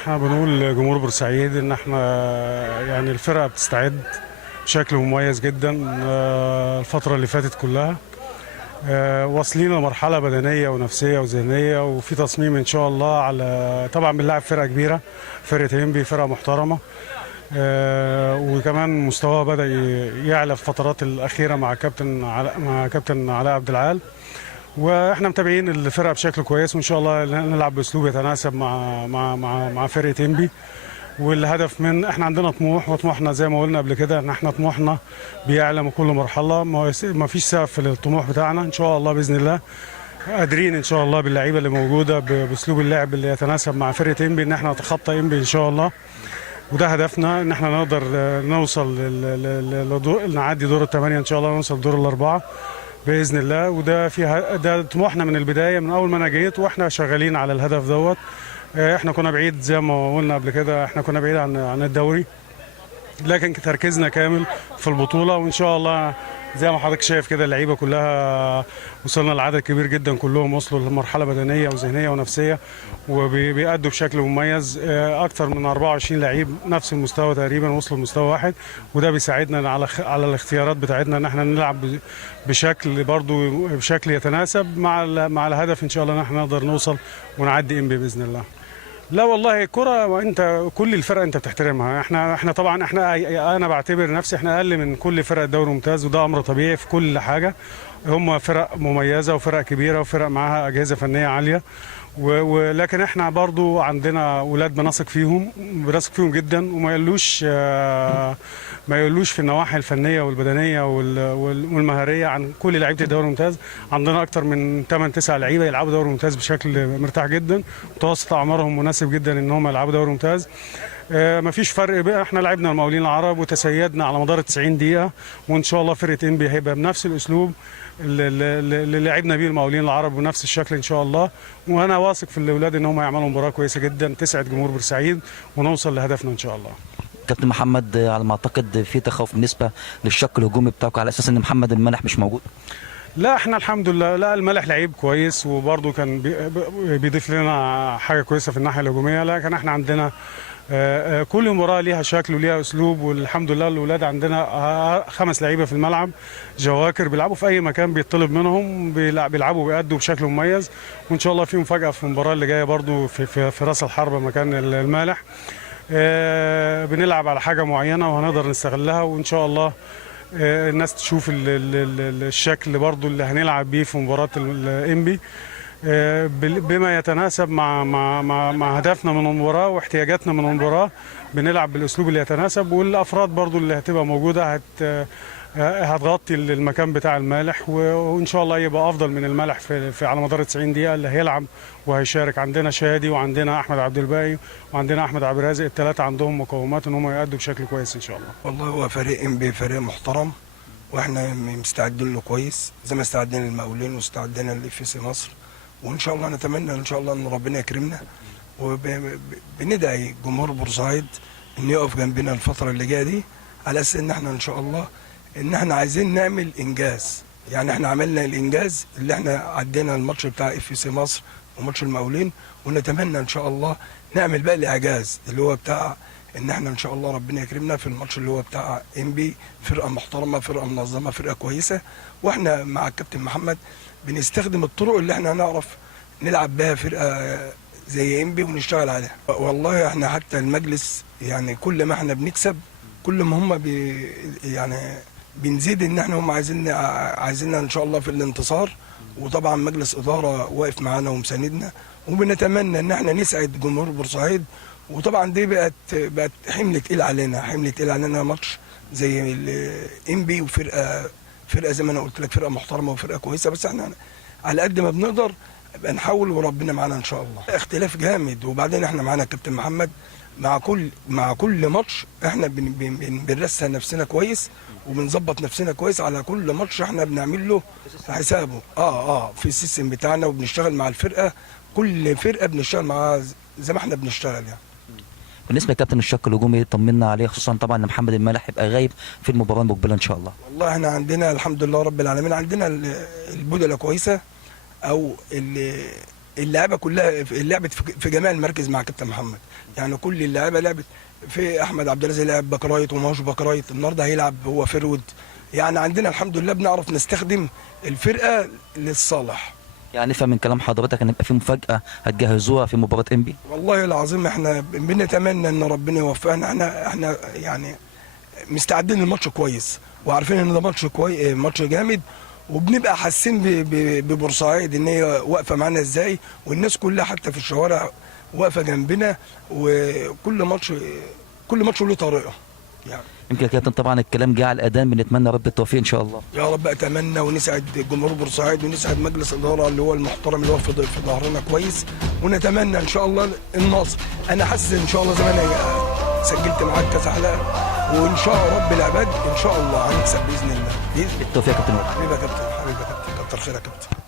احنا بنقول لجمهور بورسعيد ان احنا يعني الفرقه بتستعد بشكل مميز جدا الفتره اللي فاتت كلها. واصلين لمرحله بدنيه ونفسيه وذهنيه، وفي تصميم ان شاء الله على طبعا بنلعب فرقه كبيره، فرقه انبي فرقه محترمه. وكمان مستواه بدا يعلى في الفترات الاخيره مع كابتن علاء عبد العال. واحنا متابعين الفرقه بشكل كويس، وان شاء الله نلعب باسلوب يتناسب مع فرقه انبي. والهدف من احنا عندنا طموح، وطموحنا زي ما قلنا قبل كده ان احنا طموحنا بيعلى من كل مرحله، ما فيش سقف للطموح بتاعنا. ان شاء الله باذن الله قادرين ان شاء الله باللعيبه اللي موجوده باسلوب اللعب اللي يتناسب مع فرقه انبي ان احنا نتخطى انبي ان شاء الله. وده هدفنا ان احنا نقدر نوصل نعدي دور الثمانيه ان شاء الله، نوصل لدور الاربعه باذن الله. وده فيها ده طموحنا من البدايه، من اول ما انا جيت واحنا شغالين على الهدف دوت. احنا كنا بعيد زي ما قلنا قبل كده، احنا كنا بعيد عن الدوري، لكن تركيزنا كامل في البطوله. وان شاء الله زي ما حضرتك شايف كده اللعيبه كلها وصلنا لعدد كبير جدا، كلهم وصلوا لمرحله بدنيه وذهنيه ونفسيه وبيأدوا بشكل مميز. اكثر من 24 لعيب نفس المستوى تقريبا، وصلوا لمستوى واحد، وده بيساعدنا على الاختيارات بتاعتنا ان احنا نلعب بشكل برضو بشكل يتناسب مع الهدف ان شاء الله ان احنا نقدر نوصل ونعدي انبي باذن الله. لا والله الكرة، وانت كل الفرق انت بتحترمها. احنا طبعا انا بعتبر نفسي احنا اقل من كل فرق الدوري الممتاز، وده امر طبيعي في كل حاجة. هم فرق مميزة وفرق كبيرة وفرق معاها اجهزة فنية عالية، ولكن احنا برضو عندنا اولاد بنثق فيهم جدا، وما يقلوش في النواحي الفنيه والبدنيه والمهاريه عن كل لعيبه الدوري الممتاز. عندنا اكتر من 8 9 لعيبه يلعبوا دوري ممتاز بشكل مرتاح جدا، متوسط اعمارهم مناسب جدا ان هم يلعبوا دوري ممتاز. مفيش فرق بقى. احنا لعبنا المقاولين العرب وتسيدنا على مدار 90 دقيقه، وان شاء الله فرقه انبي هيبقى بنفس الاسلوب اللي لعبنا بيه المقاولين العرب بنفس الشكل ان شاء الله. وانا واثق في الاولاد ان هم يعملوا مباراه كويسه جدا تسعد جمهور بورسعيد ونوصل لهدفنا ان شاء الله. كابتن محمد، على ما اعتقد في تخوف بالنسبه للشق الهجومي بتاعكم على اساس ان محمد الملح مش موجود. لا احنا الحمد لله، لا الملح لعيب كويس وبرده كان بيضيف لنا حاجه كويسه في الناحيه الهجوميه، لكن احنا عندنا كل مباراه ليها شكل وليها اسلوب. والحمد لله الاولاد عندنا 5 لعيبه في الملعب جواكر بيلعبوا في اي مكان بيطلب منهم، بيلعبوا بيأدوا بشكل مميز. وان شاء الله في مفاجاه في المباراه اللي جايه برضو في راس الحربه مكان المالح. بنلعب على حاجه معينه وهنقدر نستغلها، وان شاء الله الناس تشوف الشكل برضو اللي هنلعب بيه في مباراه الانبي بما يتناسب مع هدفنا من المباراه واحتياجاتنا من المباراه. بنلعب بالاسلوب اللي يتناسب، والافراد برضو اللي هتبقى موجوده هتغطي المكان بتاع المالح، وان شاء الله يبقى افضل من المالح في على مدار 90 دقيقه اللي هيلعب وهيشارك. عندنا شادي وعندنا احمد عبد الباقي وعندنا احمد عبد الرازق، الثلاثه عندهم مقومات ان هم يأدوا بشكل كويس ان شاء الله. والله هو فريق انبي فريق محترم، واحنا مستعدين له كويس زي ما استعدنا للمقاولين واستعدنا لإف مصر، وان شاء الله نتمنى ان شاء الله ان ربنا يكرمنا. وبندعي جمهور بورسعيد ان يقف جنبنا الفتره اللي جايه دي، على اساس ان احنا ان شاء الله ان احنا عايزين نعمل انجاز. يعني احنا عملنا الانجاز اللي احنا عدينا الماتش بتاع إف مصر وماتش المقاولين، ونتمنى ان شاء الله نعمل بقى الاعجاز اللي هو بتاع ان احنا ان شاء الله ربنا يكرمنا في الماتش اللي هو بتاع انبي. فرقه محترمه، فرقه منظمه، فرقه كويسه، واحنا مع الكابتن محمد بنستخدم الطرق اللي احنا نعرف نلعب بها فرقه زي انبي ونشتغل عليها. والله احنا حتى المجلس يعني كل ما احنا بنكسب كل ما هم يعني بنزيد ان احنا هم عايزيننا ان شاء الله في الانتصار. وطبعا مجلس اداره واقف معانا ومساندنا، وبنتمنى ان احنا نسعد جمهور بورسعيد. وطبعا دي بقت حمل تقيل علينا ماتش زي الانبي، وفرقه زي ما انا قلت لك فرقه محترمه وفرقه كويسه، بس احنا على قد ما بنقدر بنحاول وربنا معانا ان شاء الله. اختلاف جامد، وبعدين احنا معانا الكابتن محمد مع كل ماتش احنا بنرسى نفسنا كويس وبنظبط نفسنا كويس على كل ماتش احنا بنعمل له حسابه في السيستم بتاعنا، وبنشتغل مع الفرقه، كل فرقه بنشتغل معاها زي ما احنا بنشتغل يعني. بالنسبه لكابتن الشق الهجومي طمنا عليه، خصوصا طبعا ان محمد المالح هيبقى غايب في المباراه المقبله ان شاء الله. والله احنا عندنا الحمد لله رب العالمين عندنا البدله كويسه، او اللعيبه كلها لعبت في جميع المراكز مع كابتن محمد. يعني كل اللعيبه لعبت. في احمد عبد العزيز لعب باك رايت وماهوش باك رايت، النهارده هيلعب هو فيرود. يعني عندنا الحمد لله بنعرف نستخدم الفرقه للصالح. يعني نفهم من كلام حضرتك ان يبقى في مفاجاه هتجهزوها في مباراه انبي؟ والله العظيم احنا بنتمنى ان ربنا يوفقنا. احنا يعني مستعدين للماتش كويس، وعارفين ان ده ماتش كويس، ماتش جامد، وبنبقى حاسين ببورسعيد ان هي واقفه معانا ازاي، والناس كلها حتى في الشوارع واقفه جنبنا، وكل ماتش له طريقه يعني. يمكن يا كابتن طبعا الكلام جه على الاذان، بنتمنى رب التوفيق ان شاء الله. يا رب اتمنى، ونسعد جمهور بورسعيد، ونسعد مجلس الاداره اللي هو المحترم اللي هو في ظهرنا كويس، ونتمنى ان شاء الله النصر. انا حاسس ان شاء الله زي ما انا سجلت معاك كذا حلقه، وان شاء رب العباد ان شاء الله هنكسب باذن الله. بالتوفيق يا كابتن. حبيبي يا كابتن، حبيبي يا كابتن، كتر خيرك يا كابتن.